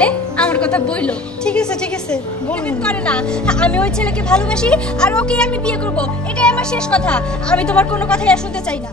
আসলে আমার কথা বইলো। ঠিক আছে বলবেন করে না, আমি ওই ছেলেকে ভালোবাসি আর ওকেই আমি বিয়ে করব, এটাই আমার শেষ কথা। আমি তোমার কোনো কথাই আর শুনতে চাই না।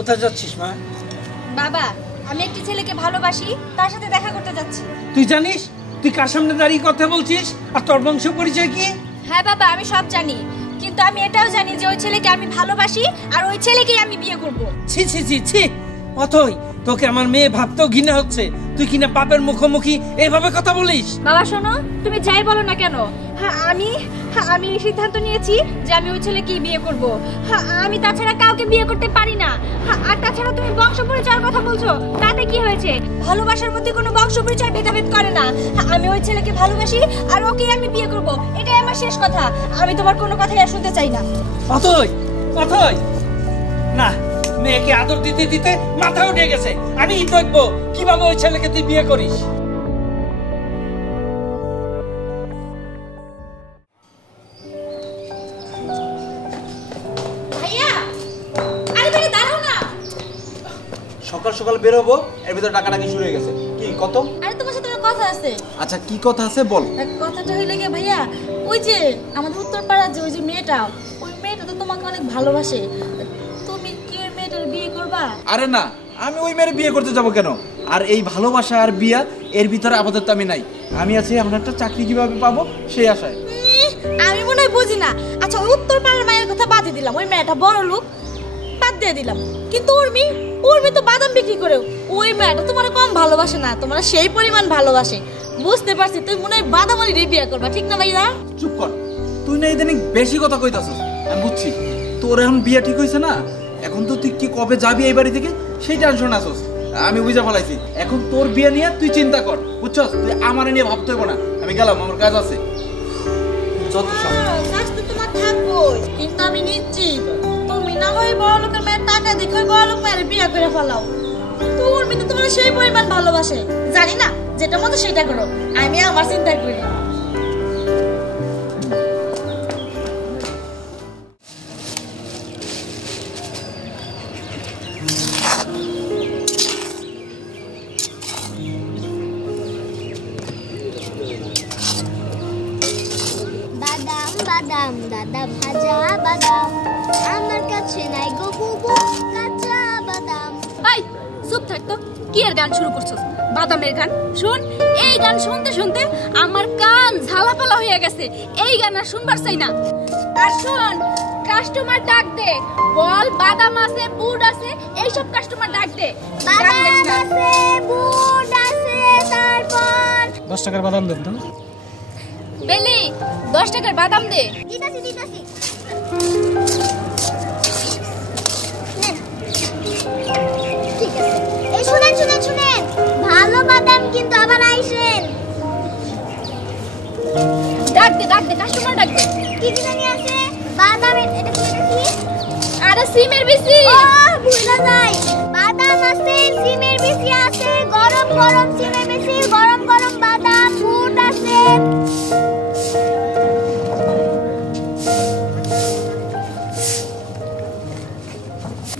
কোথায় যাচ্ছিস মা? বাবা, আমি একটি ছেলেকে ভালোবাসি, তার সাথে দেখা করতে যাচ্ছি। তুই জানিস তুই কার সামনে দাঁড়িয়ে কথা বলছিস আর তোর বংশ পরিচয় কি? হ্যাঁ বাবা, আমি সব জানি, কিন্তু আমি এটাও জানি যে ওই ছেলেকে আমি ভালোবাসি আর ওই ছেলেকেই আমি বিয়ে করব। ছি ছি ছি ছি, অথই তোকে আমার মেয়ে ভাবতেও ঘৃণা হচ্ছে। তুই কিনা পাপের মুখোমুখি এইভাবে কথা বলিস? বাবা শোনো, তুমি যাই বলো না কেন, আমি এই সিদ্ধান্ত নিয়েছি যে আমি ওই ছেলেকেই বিয়ে করব। আমি তাছাড়া কাউকে বিয়ে করতে পারি না। আর তাছাড়া তুমি বংশ পরিচয়ের কথা বলছো, তাতে কি হয়েছে? ভালোবাসার মধ্যে কোনো বংশ পরিচয় ভেদাভেদ করে না। আমি ওই ছেলেকে ভালোবাসি আর ওকেই আমি বিয়ে করব, এটাই আমার শেষ কথা। আমি তোমার কোনো কথাই আর শুনতে চাই না। অথই না, মেয়েকে আদর দিতে দিতে মাথা উঠে গেছে। আমি দেখবো কিভাবে ওই ছেলেকে তুই বিয়ে করিস। সকাল সকাল বের হবো, এর ভিতরে টাকাটাকি শুরু হয়ে গেছে। কি কত? আরে তোমার সাথে আমার কথা আছে। আচ্ছা কি কথা আছে বল। কথাটা হইলে গিয়ে ভাইয়া, ওই যে আমাদের উত্তরপাড়ার যে ওই যে মেয়েটা, ওই মেয়েটা তো তোমাকে অনেক ভালোবাসে। তুমি কি ওই মেয়েটার বিয়ে করবা? আরে না, আমি ওই মেয়ের বিয়ে করতে যাব কেন? আর এই ভালোবাসা আর বিয়া এর ভিতরে আপাতত আমি নাই। আমি আছি আমার একটা চাকরি কিভাবে পাবো সেই আশায়। আমি মনে হয় বুঝি না। আচ্ছা ওই উত্তরপাড়ার মায়ের কথা বাদই দিলাম, ওই মেয়েটা বড় লোক, বাদ দিয়ে দিলাম। কিন্তু উর্মি তো বাদাম বিক্রি করেও ওই মেয়েটা তোমার কম ভালোবাসে না, তোমার সেই পরিমাণ ভালোবাসে। বুঝতে পারছি তুই মনে হয় বাদামারি বিয়ে করবা, ঠিক না ভাইয়া? চুপ কর, তুই না ইদানিং বেশি কথা কইতাছস। আমি বুঝছি তোর এখন বিয়ে ঠিক হইছে না, এখন তো তুই কি কবে যাবি এই বাড়ি থেকে সেই টেনশন আছস। আমি বুঝা ফেলাইছি, এখন তোর বিয়ে নিয়ে তুই চিন্তা কর, বুঝছস? তুই আমার নিয়ে ভাবতে হইব না। আমি গেলাম, আমার কাজ আছে। যত সব কাজ তো তোমার থাকবোই, কিন্তু আমি নিশ্চিত তুমি না হয় বড় লোকের মেয়ের টাকা দেখে বড় লোক মেয়ের বিয়ে করে ফেলাও। তোর মেয়ে তো তোমার সেই পরিমাণ ভালোবাসে। জানি না, যেটা মতো সেটা করো, আমি আমার চিন্তা করি। বাদাম বাদাম দাদা ভাজা বাদাম, আমার কাছে নাই গো বুবু কাঁচা বাদাম। এই চুপ থাক তো, কি এর গান শুরু করছস? বাদামের গান শুন। এই গান শুনতে শুনতে আমার কান ঝালাপালা হয়ে গেছে। এই গান আর শুনবার চাই না। আর শুন, কাস্টমার ডাক দে, বল বাদাম আছে, বুট আছে, এইসব কাস্টমার ডাক দে। বাদাম আছে, বুট আছে, তারপর 10 টাকার বাদাম দেন তো। বেলি 10 টাকার বাদাম দে। দিতাছি নেন। ঠিক আছে, এই শুনেন ভালো বাদাম কিন্তু আবার আইসেন। ডাক দে কাস্টমার ডাক দে। কি জানি আছে বাদাম, এটা কি? আরে সিমের বিচি। ভুলা যায়, বাদাম আছে, সিমের বিচি আছে, গরম গরম সিমের বিচি, গরম গরম বাদাম, বুট আছে।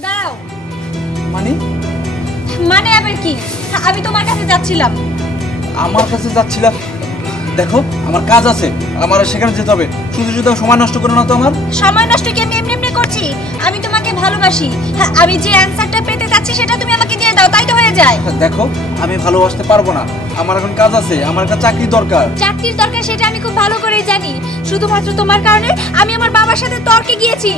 দাও। মানে আবার কি? আমি তোমার কাছে যাচ্ছিলাম। আমার কাছে যাচ্ছিলাম? দেখো আমার কাজ আছে, আমার সেখানে যেতে হবে। শুধু সময় নষ্ট করো না তো। আমার সময় নষ্ট কি আমি এমনি করছি? আমি তোমাকে ভালোবাসি। আমি যে অ্যানসারটা পেতে যাচ্ছি সেটা তুমি আমাকে দিয়ে দাও, তাই তো হয়ে যায়। দেখো আমি ভালোবাসতে পারবো না, আমার এখন কাজ আছে, আমার একটা চাকরি দরকার। চাকরির দরকার সেটা আমি খুব ভালো করেই জানি। শুধুমাত্র তোমার কারণে আমি আমার বাবার সাথে তর্কে গিয়েছি।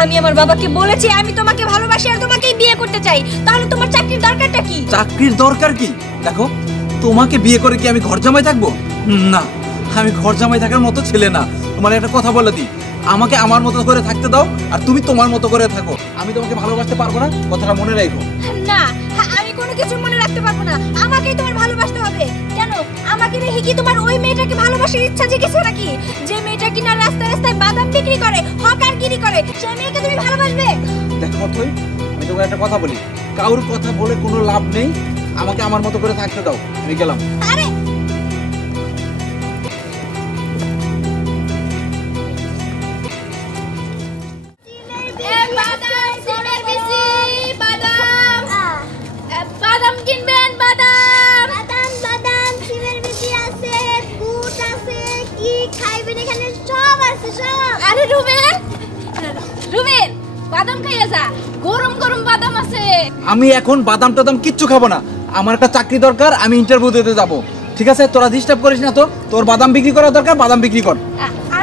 আমি আমার বাবাকে বলেছি আমি তোমাকে ভালোবাসি আর তোমাকেই বিয়ে করতে চাই। তাহলে তোমার চাকরির দরকারটা কি? চাকরির দরকার কি? দেখো তোমাকে বিয়ে করে কি আমি ঘর জামাই থাকবো? না, আমি ঘর জামাই থাকার মতো ছেলে না। তোমার একটা কথা বলে দিই, আমাকে আমার মতো করে থাকতে দাও আর তুমি তোমার মতো করে থাকো। আমি তোমাকে ভালোবাসতে পারবো না, কথাটা মনে রাখো। না, আমি কোনো কিছু মনে রাখতে পারবো না। আমাকেই তোমার ভালোবাসতে হবে। কেন, আমাকে রেখে কি তোমার ওই মেয়েটাকে ভালোবাসার ইচ্ছা জেগেছে নাকি? যে মেয়েটা কিনা রাস্তায় রাস্তায় বাদাম বিক্রি করে, হকারগিরি করে, সেই মেয়েকে তুমি ভালোবাসবে? দেখো অথই, আমি তোমাকে একটা কথা বলি, কারোর কথা বলে কোনো লাভ নেই। আমাকে আমার মতো করে থাকতে দাও, আমি গেলাম। আরে বাদাম কিনবেন? বাদাম বাদাম বাদাম সিমের বেশি আছে, বুট আছে, কি খাইবেন এখানে সব আছে সব। আরে রুবেল, রুবেল বাদাম খাইয়া যা, গরম গরম বাদাম আছে। আমি এখন বাদাম টাদাম কিচ্ছু খাবো না, আমার একটা চাকরি দরকার, আমি ইন্টারভিউ দিতে যাবো। ঠিক আছে, তোরা ডিস্টার্ব করিস না তো। তোর বাদাম বিক্রি করা দরকার, বাদাম বিক্রি কর।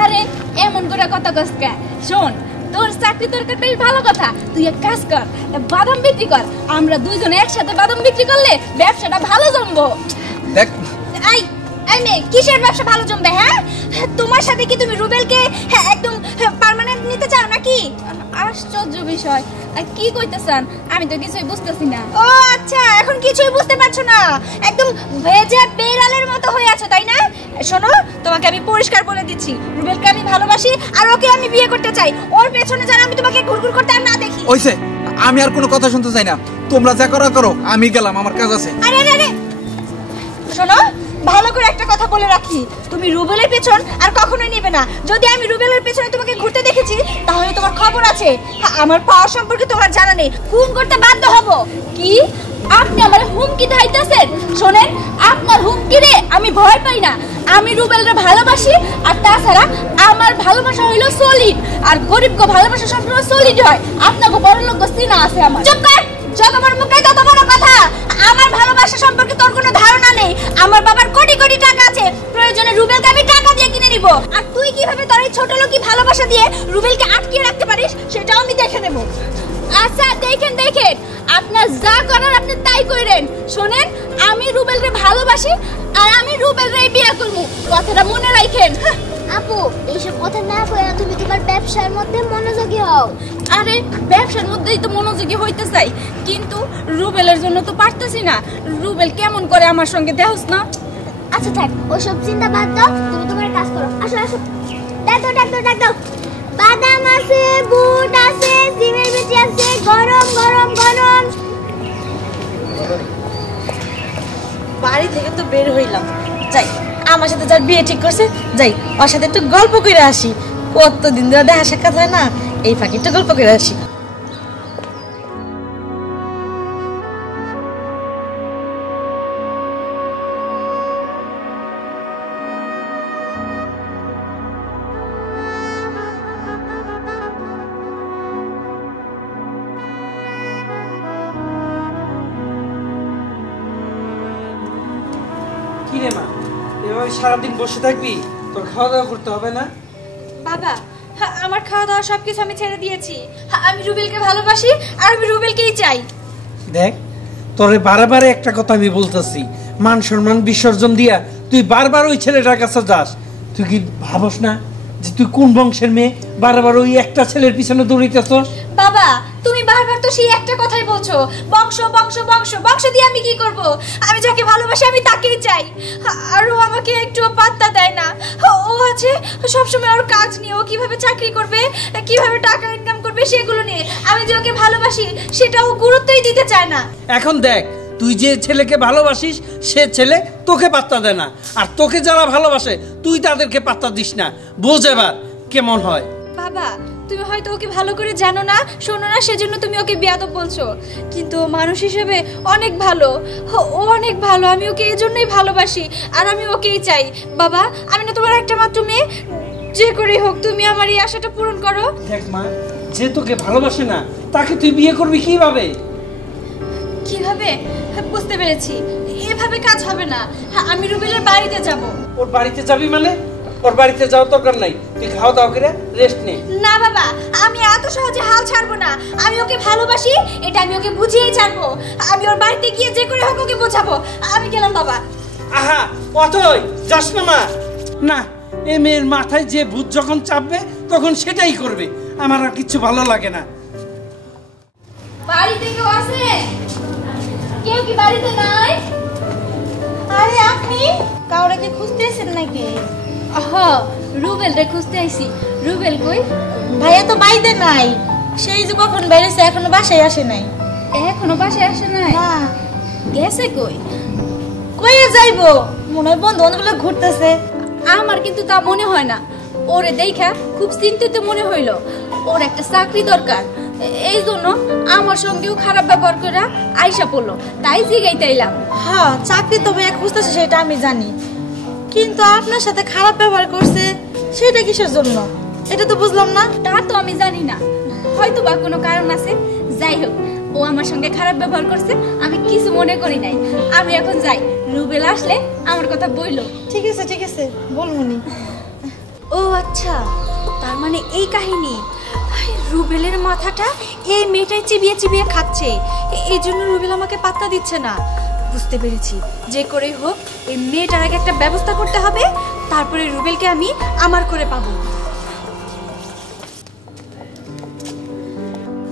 আরে এমন করে কথা কসকা, শোন তোর চাকরি দরকারটাই ভালো কথা। তুই এক কাজ কর, বাদাম বিক্রি কর। আমরা দুইজনে একসাথে বাদাম বিক্রি করলে ব্যবসাটা ভালো জমবো। দেখ এই এই মেয়ে, কিসের ব্যবসা ভালো জমবে? হ্যাঁ, তোমার সাথে কি তুমি রুবেলকে একদম পার্মানেন্ট নিতে চাও নাকি? আশ্চর্য বিষয়, কি কইতেছেন? আমি তো কিছুই বুঝতেছি না। ও আচ্ছা, এখন কিছুই বুঝতে পারছো না? একদম ভেজা বেড়ালের মতো হয়ে আছো, তাই না? শোনো, তোমাকে আমি পরিষ্কার বলে দিচ্ছি, রুবেলকে আমি ভালোবাসি আর ওকে আমি বিয়ে করতে চাই। ওর পেছনে যেন আমি তোমাকে ঘুরঘুর করতে আর না দেখি। ওইসে, আমি আর কোনো কথা শুনতে চাই না। তোমরা যা করো করো, আমি গেলাম, আমার কাজ আছে। আরে আরে আরে, শোনো, ভালো করে একটা কথা বলে রাখি, তুমি রুবেলের পেছন আর কখনোই নেবে না। যদি আমি রুবেলের পেছনে তোমাকে ঘুরতে দেখেছি, তাহলে তোমার খবর আছে। আমার পাওয়ার সম্পর্কে তোমার জানা নেই, খুন করতে বাধ্য হব। কি আপনি আমার হুমকি ধাইতেছেন? শোনেন, আপনার হুমকিরে আমি ভয় পাই না। আমি রুবেলরে ভালোবাসি, আর তাছাড়া আমার ভালোবাসা হইলো সলিড, আর গরিবকে ভালোবাসা সবসময় সলিড হয়। আপনাকে বড় লোক চিনা আছে আমার। চুপ কর, যত বড় মুখে তত বড় কথা। আমার ভালোবাসা সম্পর্কে তোর কোনো ধারণা নেই। আমার বাবার কোটি কোটি টাকা আছে, প্রয়োজনে রুবেলকে আমি টাকা দিয়ে কিনে নিব। আর তুই কিভাবে তোর এই ছোট লোকি ভালোবাসা দিয়ে রুবেলকে আটকিয়ে রাখতে পারিস, সেটাও আমি দেখে নেব। আচ্ছা দেখেন দেখেন, আপনার যা করার আপনি তাই করেন। শোনেন, আমি রুবেলরে ভালোবাসি আর আমি রুবেলরে বিয়ে করব, কথাটা মনে রাখেন। আপু, এইসব কথা না কইরা তুমি তোমার ব্যবসার মধ্যে মনোযোগী হও। আরে ব্যবসার মধ্যেই তো মনোযোগী হইতে চাই, কিন্তু রুবেলের জন্য তো পারতেছি না। রুবেল কেমন করে আমার সঙ্গে দেহস না। আচ্ছা থাক, ওসব চিন্তা বাদ দাও, তুমি তোমার কাজ করো। আসো আসো, ডাক দাও ডাক দাও ডাক দাও। বাদাম আছে, বুট আছে, সিমের বিচি আছে, গরম গরম গরম। বাড়ি থেকে তো বের হইলাম, যাই আমার সাথে যার বিয়ে ঠিক করছে, যাই ওর সাথে একটু গল্প করে আসি। কতদিন ধরে দেখা সাক্ষাৎ হয় না, এই ফাঁকে একটু গল্প করে আসি। কি রে মা, এভাবে সারাদিন বসে থাকবি? তোর খাওয়া দাওয়া করতে হবে না? বাবা, আমার খাওয়া দাওয়া সবকিছু আমি ছেড়ে দিয়েছি। আমি রুবেলকে ভালোবাসি আর আমি রুবেলকেই চাই। দেখ, তোরে বারে একটা কথা আমি বলতেছি, মান সম্মান বিসর্জন দিয়া তুই বারবার ওই ছেলেটার কাছে যাস। তুই কি ভাবস না যে তুই কোন বংশের মেয়ে, বারবার ওই একটা ছেলের পিছনে দৌড়িতেছস? বাবা, তুমি বারবার তো সেই একটা কথাই বলছো, বংশ বংশ বংশ। বংশ দিয়ে আমি কি করব? আমি যাকে ভালোবাসি আমি তাকেই চাই। আর ও আমাকে একটু পাত্তা দেয় না। ও আছে সবসময় ওর কাজ নিয়ে, ও কিভাবে চাকরি করবে, কিভাবে টাকা ইনকাম করবে সেগুলো নিয়ে। আমি যে ওকে ভালোবাসি সেটাও গুরুত্বই দিতে চায় না। এখন দেখ, তুই যে ছেলেকে ভালোবাসিস সে ছেলে তোকে পাত্তা দেয় না, আর তোকে যারা ভালোবাসে তুই তাদেরকে পাত্তা দিস না। বোঝ এবার কেমন হয়। বাবা, তুমি হয়তো ওকে ভালো করে জানো না, শোনো না, সেজন্য তুমি ওকে বেয়াদব বলছো, কিন্তু মানুষ হিসেবে অনেক ভালো। ও অনেক ভালো, আমি ওকে এই জন্যই ভালোবাসি আর আমি ওকেই চাই। বাবা, আমি না তোমার একটা মাত্র মেয়ে, যে করে হোক তুমি আমার এই আশাটা পূরণ করো। দেখ মা, যে তোকে ভালোবাসে না তাকে তুই বিয়ে করবি কিভাবে? কিভাবে? বুঝতে পেরেছি, এভাবে কাজ হবে না। আমি রুবেলের বাড়িতে যাব। ওর বাড়িতে যাবি মানে? ওর বাড়িতে যাওয়ার দরকার নাই, তুই খাওয়া দাওয়া করে রেস্ট নে। না বাবা, আমি এত সহজে হাল ছাড়বো না। আমি ওকে ভালোবাসি, এটা আমি ওকে বুঝিয়েই ছাড়বো। আমি ওর বাড়িতে গিয়ে যে করে হোক ওকে বোঝাবো। আমি গেলাম বাবা। আহা অথই, যাস না মা। না, এ মেয়ের মাথায় যে ভূত যখন চাপবে তখন সেটাই করবে। আমার আর কিছু ভালো লাগে না। বাড়িতে কেউ আছে? কেউ কি বাড়িতে নাই? আরে আপনি কাউরে কি খুঁজতেছেন নাকি? রুবেল রে খুঁজতে আইছি। রুবেল কই? ভাইয়া তো বাইরে নাই, সেই যে কখন বেরিয়েছে এখনো বাসায় আসে নাই। এখনো বাসায় আসে নাই? না, গেছে কই? কই যাইবো? মনে হয় বন্ধু বান্ধবগুলো ঘুরতেছে। আমার কিন্তু তা মনে হয় না। ওরে দেখা খুব চিন্তিত মনে হইল। ওর একটা চাকরি দরকার, এই জন্য আমার সঙ্গেও খারাপ ব্যবহার করে আইসা পড়লো। তাই জিগাইতে আইলাম। হ্যাঁ, চাকরি তো ভাইয়া খুঁজতেছে সেটা আমি জানি, কিন্তু আপনার সাথে খারাপ ব্যবহার করছে সেটা কিসের জন্য এটা তো বুঝলাম না। তা তো আমি জানি না, হয়তো বা কোনো কারণ আছে। যাই হোক, ও আমার সঙ্গে খারাপ ব্যবহার করছে, আমি কিছু মনে করি নাই। আমি এখন যাই, রুবেল আসলে আমার কথা বইলো। ঠিক আছে বলমুনি। ও আচ্ছা, তার মানে এই কাহিনী। রুবেলের মাথাটা এই মেয়েটাই চিবিয়ে চিবিয়ে খাচ্ছে, এই জন্য রুবেল আমাকে পাত্তা দিচ্ছে না। বুঝতে পেরেছি, যে করেই হোক এই মেয়েটার আগে একটা ব্যবস্থা করতে হবে, তারপরে রুবেলকে আমি আমার করে পাবো।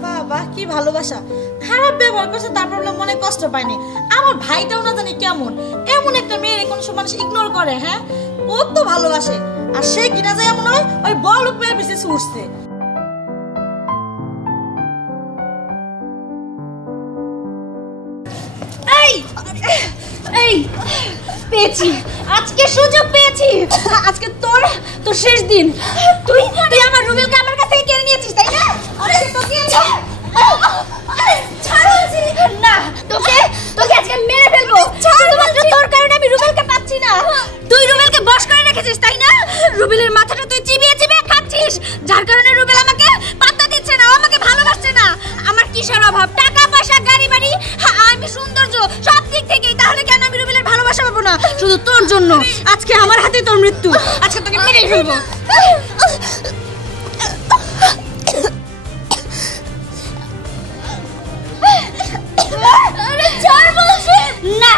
বাবা কি ভালোবাসা! খারাপ ব্যবহার করছে তারপর মনে কষ্ট পায়নি। আমার ভাইটাও না জানি কেমন, এমন একটা মেয়ের কোন সময় মানুষ ইগনোর করে। হ্যাঁ, ও তো ভালোবাসে, আর সে কিনা যায় এমন হয় ওই বল উপরে বেশি ছুটছে। এই পেয়েছি, আজকে সুযোগ পেয়েছি। আজকে তোর শেষ দিন। তুই আমার রুবেলকে আমার কাছ থেকে কেড়ে নিয়েছিস, তাই না? আরে তোকে না, তোকে আজকে মেরে ফেলবো। শুধুমাত্র তোর কারণে আমি রুবেলকে পাচ্ছি না। তুই রুবেলকে বশ করে রেখেছিস, তাই না? রুবেলের মাথাটা তুই চিবিয়ে চিবিয়ে খাচ্ছিস, যার কারণে রুবেল আমাকে পাত্তা দিচ্ছে না, আমাকে ভালোবাসছে না। আমার কিসের অভাব? টাকা পয়সা, গাড়ি বাড়ি, আমি সৌন্দর্য, সব দিক থেকেই। তাহলে কেন আমি রুবেলের ভালোবাসা পাবো না? শুধু তোর জন্য আজকে আমার হাতে তোর মৃত্যু। আজকে তোকে মেরেই ফেলবো। না,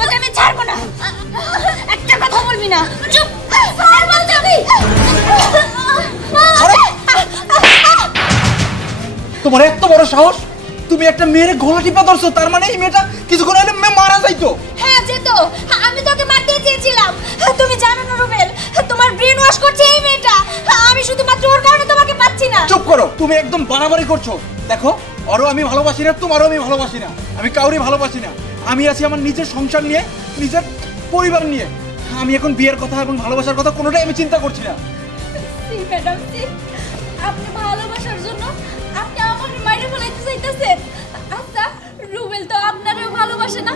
তোকে আমি ছাড়বো না। একটা কথা বলবি না, চুপ। তোমার এত বড় সাহস, তুমি একটা মেয়ের গলা টিপা ধরছো, তার মানে এই মেয়েটা কিছুক্ষণ আগে মারা যাইতো। হ্যাঁ যেত, আমি তোকে মারতে চেয়েছিলাম। তুমি জানো না রুবেল, তোমার ব্রেন ওয়াশ করছে এই মেয়েটা। আমি শুধুমাত্র ওর কারণে তোমাকে পাচ্ছি না। চুপ করো, তুমি একদম বাড়াবাড়ি করছো। দেখো, ওরও আমি ভালোবাসি না, তোমারও আমি ভালোবাসি না, আমি কাউরি ভালোবাসি না। আমি আছি আমার নিজের সংসার নিয়ে, নিজের পরিবার নিয়ে। আমি এখন বিয়ের কথা এবং ভালোবাসার কথা কোনোটাই আমি চিন্তা করছি না। ম্যাডাম, আপনি ভালোবাসার জন্য আপনি আমাকে মাইরে ফেলাইতে চাইতেছেন। আচ্ছা, রুবেল তো আপনারও ভালোবাসে না,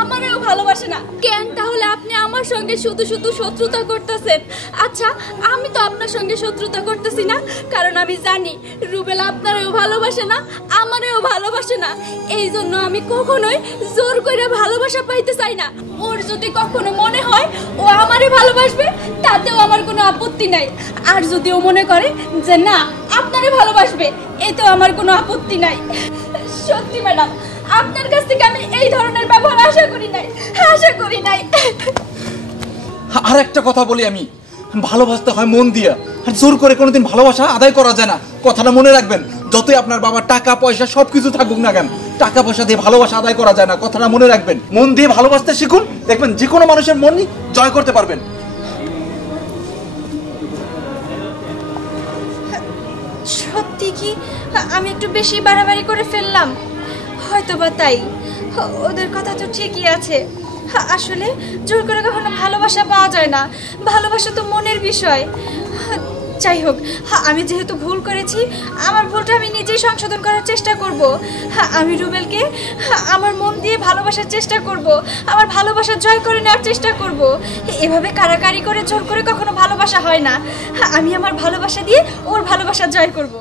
আমারও ভালোবাসে না। কেন তাহলে আপনি আমার সঙ্গে শুধু শুধু শত্রুতা করতেছেন? আচ্ছা, আমি তো আপনার সঙ্গে শত্রুতা করতেছি না, কারণ আমি জানি রুবেল আপনারও ভালোবাসে না, আমারও ভালোবাসে না। এই জন্য আমি কখনোই জোর করে ভালোবাসা পাইতে চাই না। ওর যদি কখনো মনে হয় ও আমারে ভালোবাসবে, তাতেও আমার কোনো আপত্তি নাই। আর যদি ও মনে করে যে না আপনারে ভালোবাসবে, এতেও আমার কোনো আপত্তি নাই। সত্যি ম্যাডাম, আপনার কাছ থেকে আমি এই ধরনের ব্যবহার আশা করি নাই। আর একটা কথা বলি, আমি ভালোবাসতে হয় মন দিয়ে, আর জোর করে কোনোদিন ভালোবাসা আদায় করা যায় না। কথাটা মনে রাখবেন। যতই আপনার বাবা টাকা পয়সা সবকিছু থাকুক না কেন, টাকা পয়সা দিয়ে ভালোবাসা আদায় করা যায় না। কথাটা মনে রাখবেন। মন দিয়ে ভালোবাসতে শিখুন, দেখবেন যে কোনো মানুষের মনই জয় করতে পারবেন। সত্যি কি আমি একটু বেশি বাড়াবাড়ি করে ফেললাম? হয়তো বা তাই। ওদের কথা তো ঠিকই আছে। আসলে জোর করে কখনো ভালোবাসা পাওয়া যায় না, ভালোবাসা তো মনের বিষয়। যাই হোক, আমি যেহেতু ভুল করেছি, আমার ভুলটা আমি নিজেই সংশোধন করার চেষ্টা করব। আমি রুবেলকে আমার মন দিয়ে ভালোবাসার চেষ্টা করব, আমার ভালোবাসা জয় করে নেওয়ার চেষ্টা করব। এভাবে কারাকারি করে জোর করে কখনো ভালোবাসা হয় না। আমি আমার ভালোবাসা দিয়ে ওর ভালোবাসা জয় করব।